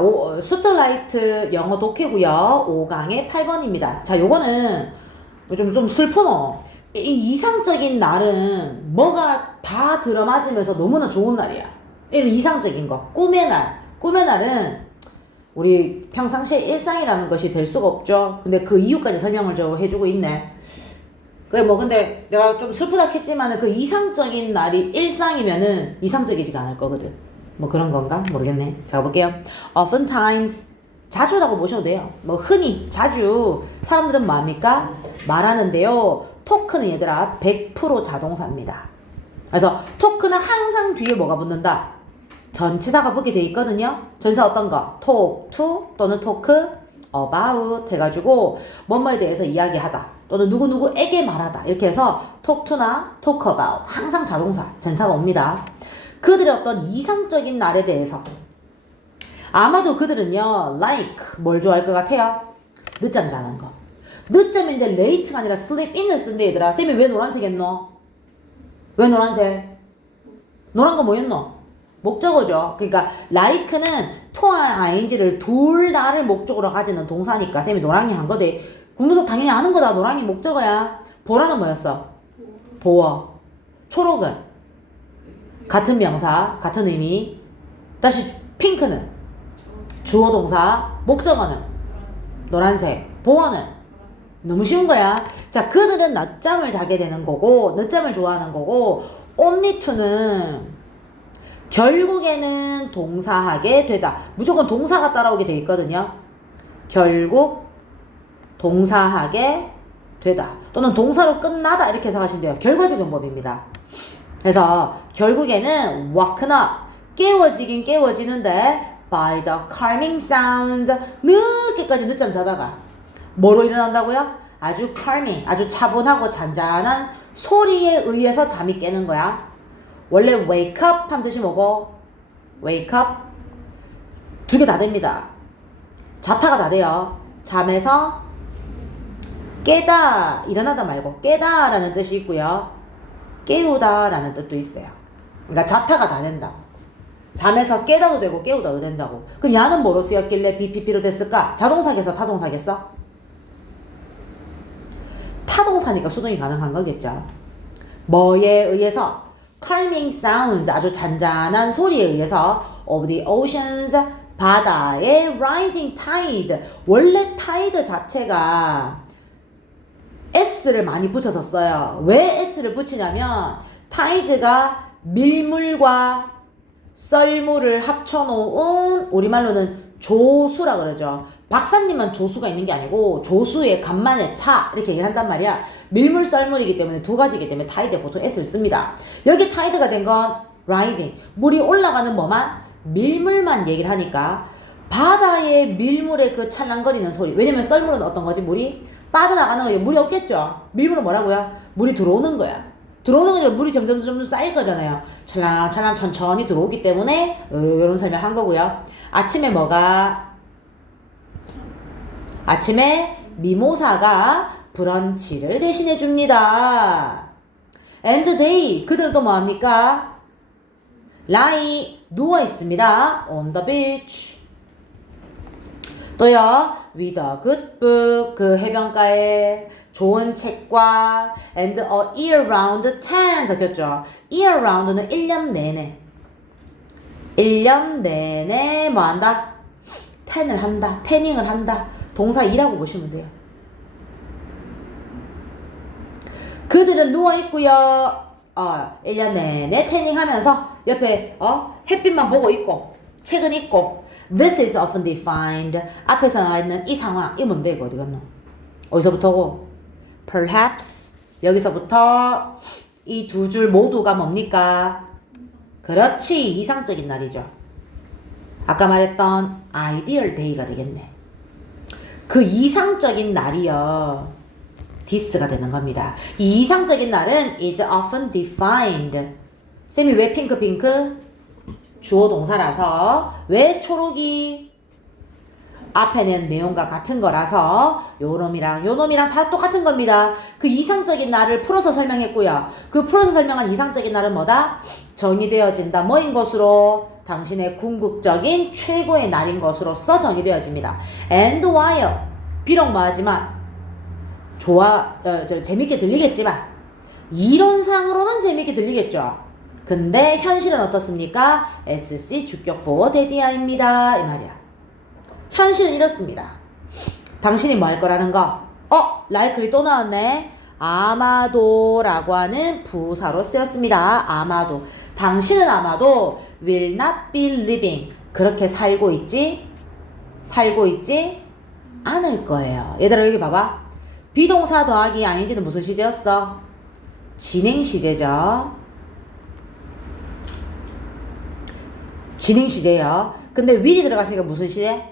오, 수틀라이트 영어 독해고요. 5강의 8번입니다. 자, 요거는 좀, 좀 슬프노. 이 이상적인 날은 뭐가 다 들어맞으면서 너무나 좋은 날이야. 이런 이상적인 거. 꿈의 날. 꿈의 날은 우리 평상시에 일상이라는 것이 될 수가 없죠. 근데 그 이유까지 설명을 좀 해주고 있네. 그래 뭐 근데 내가 좀 슬프다 했지만은 그 이상적인 날이 일상이면은 이상적이지가 않을 거거든. 뭐 그런 건가 모르겠네. 자 볼게요. Oftentimes 자주라고 보셔도 돼요. 뭐 흔히 자주 사람들은 뭐합니까? 말하는데요. 토크는 얘들아 100% 자동사입니다. 그래서 토크는 항상 뒤에 뭐가 붙는다? 전치사가 붙게 돼 있거든요. 전사 어떤 거? talk to 또는 talk about 해가지고 뭐뭐에 대해서 이야기하다 또는 누구누구에게 말하다 이렇게 해서 talk to나 talk about 항상 자동사 전사가 옵니다. 그들의 어떤 이상적인 날에 대해서 아마도 그들은요 like 뭘 좋아할 것 같아요? 늦잠 자는 거. 늦잠인데 late가 아니라 sleep in을 쓴대 얘들아. 쌤이 왜 노란색 했노? 왜 노란색? 노란 거 뭐였노? 목적어죠. 그러니까 like는 to와 ing를 둘 다를 목적으로 가지는 동사니까 쌤이 노랑이 한 거대. 국문서 당연히 아는 거다. 노랑이 목적어야. 보라는 뭐였어? 보어. 초록은 같은 명사, 같은 의미. 다시 핑크는 주어 동사, 목적어는 노란색, 보어는 너무 쉬운 거야. 자, 그들은 낮잠을 자게 되는 거고, 늦잠을 좋아하는 거고, only to는 결국에는 동사하게 되다. 무조건 동사가 따라오게 돼 있거든요. 결국 동사하게 되다. 또는 동사로 끝나다. 이렇게 생각하시면 돼요. 결과적인 법입니다. 그래서 결국에는 waken up. 깨워지긴 깨워지는데 by the calming sounds. 늦게까지 늦잠 자다가 뭐로 일어난다고요? 아주 calming, 아주 차분하고 잔잔한 소리에 의해서 잠이 깨는 거야. 원래 wake up 한 뜻이 뭐고? wake up 두 개 다 됩니다. 자타가 다 돼요. 잠에서 깨다 일어나다 말고 깨다라는 뜻이 있고요. 깨우다라는 뜻도 있어요. 그러니까 자타가 다 된다. 잠에서 깨다도 되고 깨우다도 된다고. 그럼 야는 뭐로 쓰였길래 BPP로 됐을까? 자동사겠어, 타동사겠어? 타동사니까 수동이 가능한 거겠죠. 뭐에 의해서 calming sounds 아주 잔잔한 소리에 의해서 of the oceans 바다의 rising tide 원래 tide 자체가 s를 많이 붙여서 써요. 왜 s를 붙이냐면 tide가 밀물과 썰물을 합쳐놓은 우리말로는 조수라 그러죠. 박사님은 조수가 있는 게 아니고 조수의 간만에 차 이렇게 얘기를 한단 말이야. 밀물 썰물이기 때문에 두 가지이기 때문에 타이드에 보통 s를 씁니다. 여기 타이드가 된 건 rising 물이 올라가는 뭐만 밀물만 얘기를 하니까 바다의 밀물의 그 찰랑거리는 소리. 왜냐면 썰물은 어떤 거지? 물이 빠져나가는 거예요. 물이 없겠죠. 밀물은 뭐라고요? 물이 들어오는 거야. 들어오는 거니까 물이 점점 점점 쌓일 거잖아요. 찰랑찰랑 천천히 들어오기 때문에 이런 설명 한 거고요. 아침에 뭐가 아침에 미모사가 브런치를 대신해 줍니다. They 그들도 뭐합니까? lie 누워 있습니다. The beach. 또요. With 그 해변가에 좋은 책과 and a year-round tan 적혔죠. year-round는 1년 내내 1년 내내 뭐 한다? 텐을 한다. 태닝을 한다. 동사 이라고 보시면 돼요. 그들은 누워 있고요. 어, 1년 내내 태닝 하면서 옆에 어, 햇빛만 보고 있고 책은 있고 This is often defined 앞에서 나와 있는 이 상황 이 뭔데 이거 어디 갔노? 어디서부터고? Perhaps 여기서부터 이 두 줄 모두가 뭡니까? 그렇지 이상적인 날이죠. 아까 말했던 ideal day가 되겠네. 그 이상적인 날이요. this가 되는 겁니다. 이 이상적인 날은 is often defined. 쌤이 왜 핑크 핑크? 주어 동사라서 왜 초록이 앞에는 내용과 같은 거라서 요놈이랑 요놈이랑 다 똑같은 겁니다. 그 이상적인 날을 풀어서 설명했고요. 그 풀어서 설명한 이상적인 날은 뭐다? 정의되어진다. 뭐인 것으로? 당신의 궁극적인 최고의 날인 것으로서 정의되어집니다. And while 비록 뭐하지만 좋아 어, 저, 재밌게 들리겠지만 이론상으로는 재밌게 들리겠죠. 근데 현실은 어떻습니까? SC 주격 보호 대디아입니다. 이 말이야. 현실은 이렇습니다. 당신이 뭐 할 거라는 거? 어, 라이클이 또 나왔네. 아마도라고 하는 부사로 쓰였습니다. 아마도. 당신은 아마도 will not be living. 그렇게 살고 있지? 살고 있지? 않을 거예요. 얘들아, 여기 봐봐. 비동사 더하기 ing는 무슨 시제였어? 진행 시제죠. 진행 시제요. 근데 will이 들어갔으니까 무슨 시제?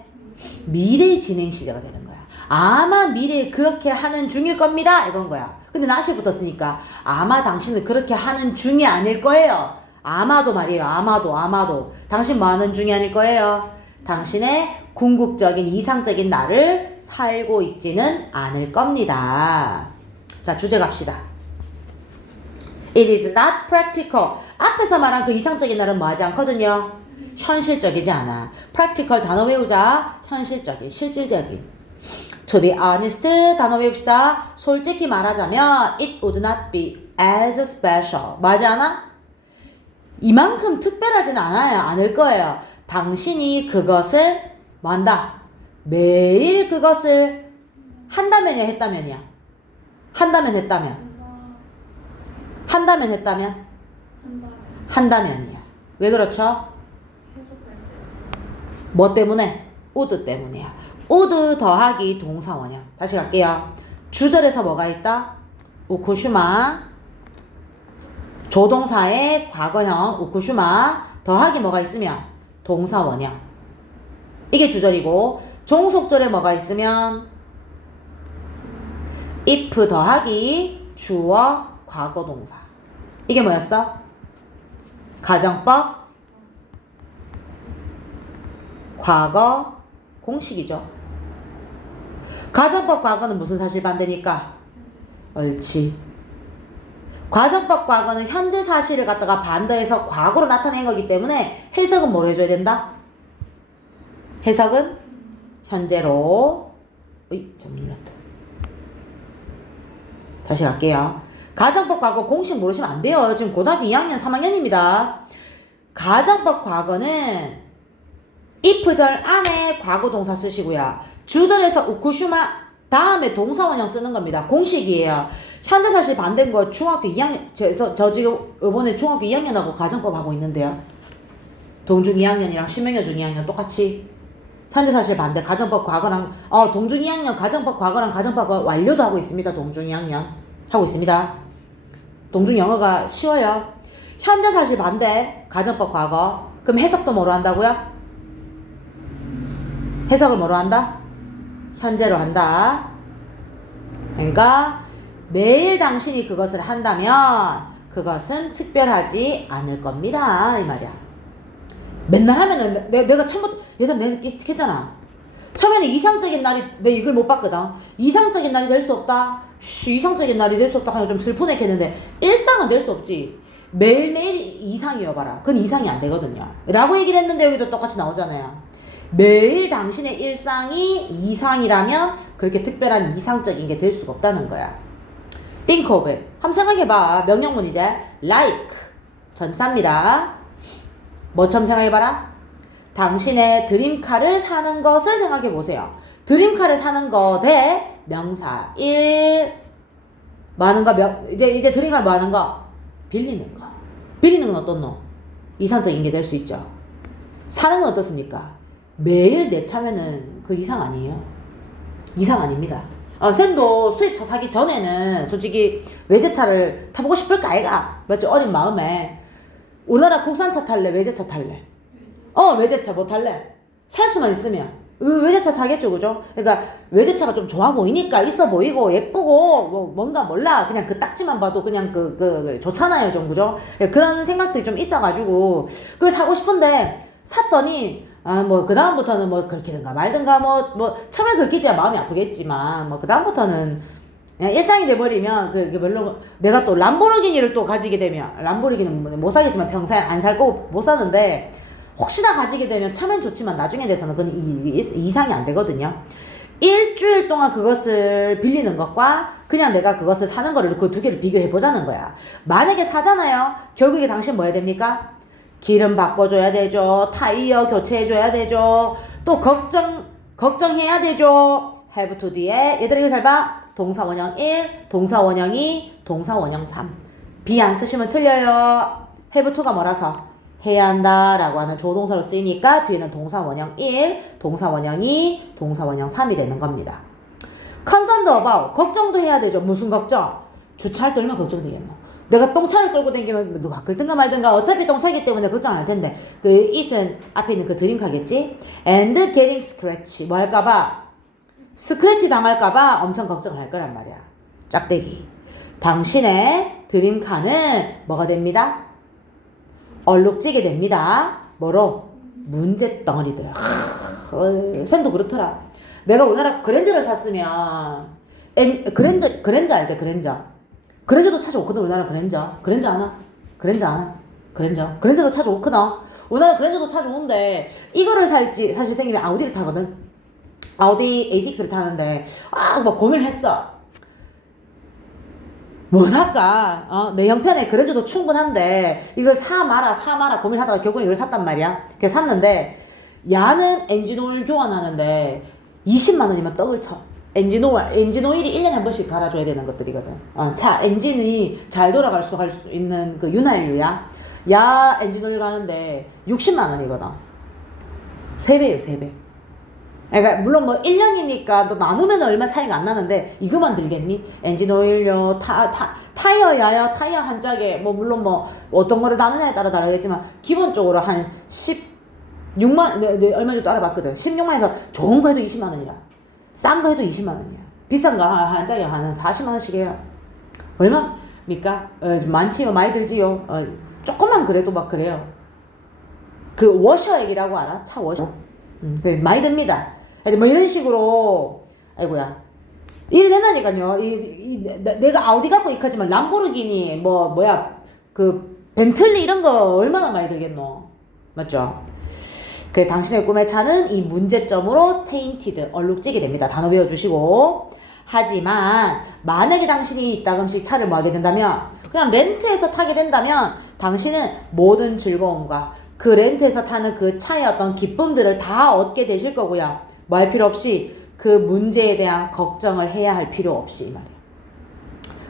미래 진행 시제가 되는 거야. 아마 미래에 그렇게 하는 중일 겁니다. 이건 거야. 근데 나시 붙었으니까 아마 당신은 그렇게 하는 중이 아닐 거예요. 아마도 말이에요. 아마도 아마도 당신 뭐 하는 중이 아닐 거예요. 당신의 궁극적인 이상적인 나를 살고 있지는 않을 겁니다. 자 주제 갑시다. It is not practical. 앞에서 말한 그 이상적인 날은 뭐 하지 않거든요. 현실적이지 않아. practical 단어 외우자. 현실적인, 실질적인. To be honest 단어 외웁시다. 솔직히 말하자면 it would not be as special. 맞지 않아? 이만큼 특별하진 않아요. 않을 거예요. 당신이 그것을 뭐한다? 매일 그것을 한다면이야 했다면이야. 한다면 했다면. 한다면 했다면 한다면 한다면이야. 왜 그렇죠? 뭐 때문에? would 때문이야. would 더하기 동사 원형. 다시 갈게요. 주절에서 뭐가 있다? 우쿠슈마. 조동사의 과거형 우쿠슈마 더하기 뭐가 있으면 동사 원형. 이게 주절이고 종속절에 뭐가 있으면 if 더하기 주어 과거 동사. 이게 뭐였어? 가정법 과거 공식이죠. 가정법 과거는 무슨 사실 반대니까? 옳지. 과정법 과거는 현재 사실을 갖다가 반대해서 과거로 나타낸 거기 때문에 해석은 뭘 해줘야 된다? 해석은 현재로. 으이, 잘못 눌렀다. 다시 갈게요. 가정법 과거 공식 모르시면 안 돼요. 지금 고등학교 2학년, 3학년입니다. 가정법 과거는 if절 안에 과거 동사 쓰시고요. 주절에서 우쿠슈마 다음에 동사원형 쓰는 겁니다. 공식이에요. 현재 사실 반대인 거 중학교 2학년 저, 저 지금 이번에 중학교 2학년하고 가정법 하고 있는데요. 동중 2학년이랑 신명여 중 2학년 똑같이 현재 사실 반대 가정법 과거랑 어 동중 2학년 가정법 과거랑 가정법 완료도 하고 있습니다. 동중 2학년 하고 있습니다. 동중 영어가 쉬워요. 현재 사실 반대 가정법 과거 그럼 해석도 뭐로 한다고요? 해석을 뭐로 한다? 현재로 한다. 그러니까 매일 당신이 그것을 한다면 그것은 특별하지 않을 겁니다. 이 말이야. 맨날 하면은 내, 내가 처음부터 얘들 내가 했잖아. 처음에는 이상적인 날이 내 이걸 못 봤거든. 이상적인 날이 될 수 없다. 쉬, 이상적인 날이 될 수 없다 하면 좀 슬프네 했는데 일상은 될 수 없지. 매일매일 이상이어봐라. 그건 이상이 안 되거든요. 라고 얘기를 했는데 여기도 똑같이 나오잖아요. 매일 당신의 일상이 이상이라면 그렇게 특별한 이상적인 게 될 수가 없다는 거야. think of it. 한번 생각해봐. 명령문 이제 like 전사입니다. 뭐처럼 생각해봐라. 당신의 드림카를 사는 것을 생각해 보세요. 드림카를 사는 거 대 명사 1 많은 거 명, 이제 이제 드림카를 뭐 하는 거? 빌리는 거. 빌리는 건 놈? 이상적인 게 될 수 있죠. 사는 건 어떻습니까? 매일 내 차면은 그 이상 아니에요. 이상 아닙니다. 어, 쌤도 수입차 사기 전에는 솔직히 외제차를 타보고 싶을까 아이가 맞죠? 어린 마음에 우리나라 국산차 탈래 외제차 탈래 어 외제차 뭐 탈래 살 수만 있으면 외- 외제차 타겠죠 그죠? 그러니까 외제차가 좀 좋아 보이니까 있어 보이고 예쁘고 뭐 뭔가 몰라 그냥 그 딱지만 봐도 그냥 그, 그, 그 좋잖아요 좀 그죠? 그런 생각들이 좀 있어가지고 그걸 사고 싶은데 샀더니 아 뭐 그 다음부터는 뭐 그렇게든가 말든가 뭐 뭐 처음에 그렇게 돼야 마음이 아프겠지만 뭐 그 다음부터는 그냥 일상이 돼버리면 그, 그 별로 내가 또 람보르기니를 또 가지게 되면 람보르기니는 뭐못 사겠지만 평생 안 살 거고 못 사는데 혹시나 가지게 되면 차면 좋지만 나중에 돼서는 그건 이상이 안 되거든요. 일주일 동안 그것을 빌리는 것과 그냥 내가 그것을 사는 거를 그 두 개를 비교해 보자는 거야. 만약에 사잖아요. 결국에 당신 뭐 해야 됩니까? 기름 바꿔줘야 되죠. 타이어 교체해줘야 되죠. 또 걱정, 걱정해야 되죠. have to 뒤에. 얘들아 이거 잘 봐. 동사 원형 1, 동사 원형 2, 동사 원형 3. be 안 쓰시면 틀려요. have to가 뭐라서? 해야 한다 라고 하는 조동사로 쓰이니까 뒤에는 동사 원형 1, 동사 원형 2, 동사 원형 3이 되는 겁니다. concerned about 걱정도 해야 되죠. 무슨 걱정? 주차할 때 얼마나 걱정되겠노? 내가 똥차를 끌고 다니면 누가 끌든가 말든가 어차피 똥차기 때문에 걱정 안 할 텐데 그 it은 앞에 있는 그 드림카겠지? and getting scratch 뭐 할까봐 스크래치 당할까봐 엄청 걱정을 할 거란 말이야. 짝대기. 당신의 드림카는 뭐가 됩니다? 얼룩지게 됩니다. 뭐로? 문제 덩어리들. 하, 어, 쌤도 그렇더라. 내가 우리나라 그랜저를 샀으면 엔, 그랜저 그랜저 알죠? 그랜저. 그랜저도 차 좋거든 우리나라 그랜저. 그랜저 아나? 그랜저 아나? 그랜저. 그랜저도 차 좋거든. 우리나라 그랜저도 차 좋은데 이거를 살지 사실 생기면 아우디를 타거든. 아우디 A6를 타는데 아 막 고민을 했어. 뭐 살까? 어, 내 형편에 그랜저도 충분한데 이걸 사 마라 사 마라 고민하다가 결국 이걸 샀단 말이야. 그래서 샀는데 야는 엔진 오일 교환하는데 20만 원이면 떡을 쳐. 엔진 오일, 엔진 오일이 1년에 한 번씩 갈아줘야 되는 것들이거든. 어, 차 엔진이 잘 돌아갈 수, 할 수 있는 그 윤활유야. 야 엔진 오일 가는데 60만 원이거든. 3배예요, 3배. 그러니까 물론 뭐 1년이니까 또 나누면 얼마 차이가 안 나는데 이거만 들겠니? 엔진 오일요, 타, 타, 타이어 야야 타이어 한 짝에 뭐 물론 뭐 어떤 거를 나누냐에 따라 다르겠지만 기본적으로 한 16만 네, 네, 얼마 정도 알아봤거든. 16만에서 좋은 거 해도 20만 원이라. 싼 거 해도 20만 원이야. 비싼 거한 짝에 한 40만 원씩 해요. 얼마입니까? 어, 많지요, 많이 들지요. 어, 조금만 그래도 막 그래요. 그 워셔액이라고 알아? 차 워셔. 음, 그 많이 듭니다. 뭐 이런 식으로 아이고야. 이래 된다니까요. 이, 이, 내- 내가 아우디 갖고 있지만 람보르기니 뭐 뭐야 그 벤틀리 이런 거 얼마나 많이 들겠노. 맞죠? 그 당신의 꿈의 차는 이 문제점으로 테인티드 얼룩지게 됩니다. 단어 외워주시고 하지만 만약에 당신이 이따금씩 차를 뭐 하게 된다면 그냥 렌트해서 타게 된다면 당신은 모든 즐거움과 그 렌트해서 타는 그 차의 어떤 기쁨들을 다 얻게 되실 거고요. 뭐 할 필요 없이 그 문제에 대한 걱정을 해야 할 필요 없이 이 말이에요.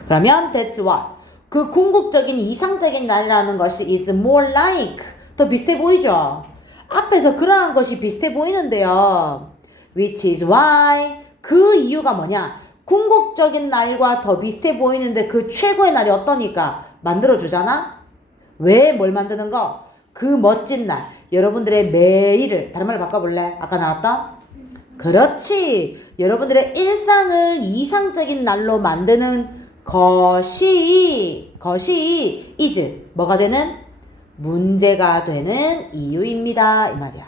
그러면 that's what 그 궁극적인 이상적인 날이라는 것이 is more like 더 비슷해 보이죠. 앞에서 그러한 것이 비슷해 보이는데요. which is why 그 이유가 뭐냐? 궁극적인 날과 더 비슷해 보이는데 그 최고의 날이 어떠니까 만들어 주잖아. 왜 뭘 만드는 거? 그 멋진 날 여러분들의 매일을 다른 말로 바꿔볼래? 아까 나왔던 그렇지. 여러분들의 일상을 이상적인 날로 만드는 것이, 것이, is, 뭐가 되는? 문제가 되는 이유입니다. 이 말이야.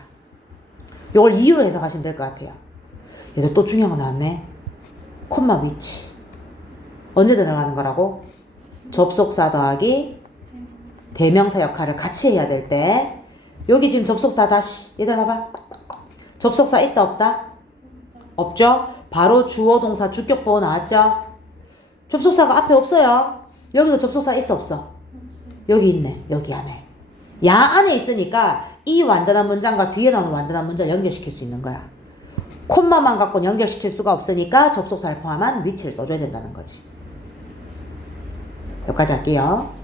이걸 이유로 해석하시면 될 것 같아요. 그래서 또 중요한 거 나왔네. 콤마 위치. 언제 들어가는 거라고? 접속사 더하기 대명사 역할을 같이 해야 될 때. 여기 지금 접속사 다시. 얘들 봐봐. 접속사 있다 없다? 없죠? 바로 주어 동사 주격 보호 나왔죠? 접속사가 앞에 없어요. 여기도 접속사 있어 없어? 여기 있네. 여기 안에. 야 안에 있으니까 이 완전한 문장과 뒤에 나오는 완전한 문장 연결시킬 수 있는 거야. 콤마만 갖고 연결시킬 수가 없으니까 접속사를 포함한 위치를 써줘야 된다는 거지. 여기까지 할게요.